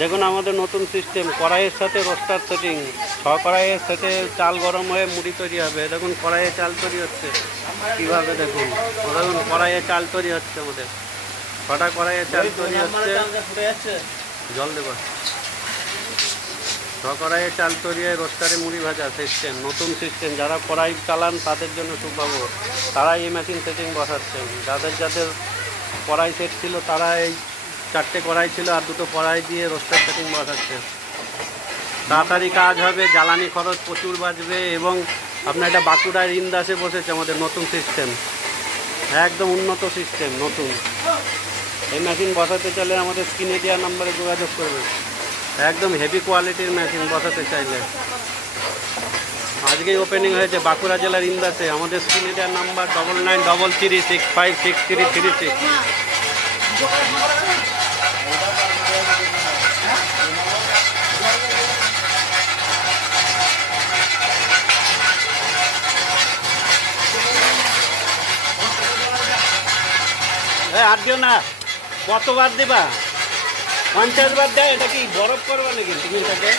দেখুন আমাদের নতুন সিস্টেম, কড়াইয়ের সাথে রোস্টার সেটিং। কড়াইয়ের সাথে চাল গরম হয়ে মুড়ি তৈরি হবে। দেখুন কড়াইয়ে চাল তৈরি হচ্ছে কীভাবে, দেখুন কড়াইয়ে চাল তৈরি হচ্ছে আমাদের। ছটা কড়াইয়ে চাল তৈরি হচ্ছে। জল দেবো। কড়াইয়ে চাল তৈরি হয়ে রোস্টারে মুড়ি ভাজা সিস্টেম, নতুন সিস্টেম। যারা কড়াই চালান তাদের জন্য সুখবর, তারা এই মেশিন সেটিং বসাচ্ছেন। যাদের যাদের কড়াই সেট ছিল তারা এই 4টে কড়াই ছিল আর 2টো কড়াই দিয়ে রোস্টার সেটিং বসাচ্ছে। তাড়াতাড়ি কাজ হবে, জ্বালানি খরচ প্রচুর বাঁচবে। এবং আপনার এটা বাঁকুড়ার ইন্দাসে বসেছে আমাদের নতুন সিস্টেম, একদম উন্নত সিস্টেম নতুন। এই মেশিন বসাতে চাইলে আমাদের স্ক্রিনে দেওয়া নাম্বারে যোগাযোগ করবেন। একদম হেভি কোয়ালিটির মেশিন বসাতে চাইলে। আজকেই ওপেনিং হয়েছে বাঁকুড়া জেলার ইন্দাসে। আমাদের স্ক্রিনে দেওয়ার নাম্বার 9933656336। আর দিও না, কতবার দেবা? 50 বার দেয়। এটা কি বরফ করবা নাকি তুমি এটাকে?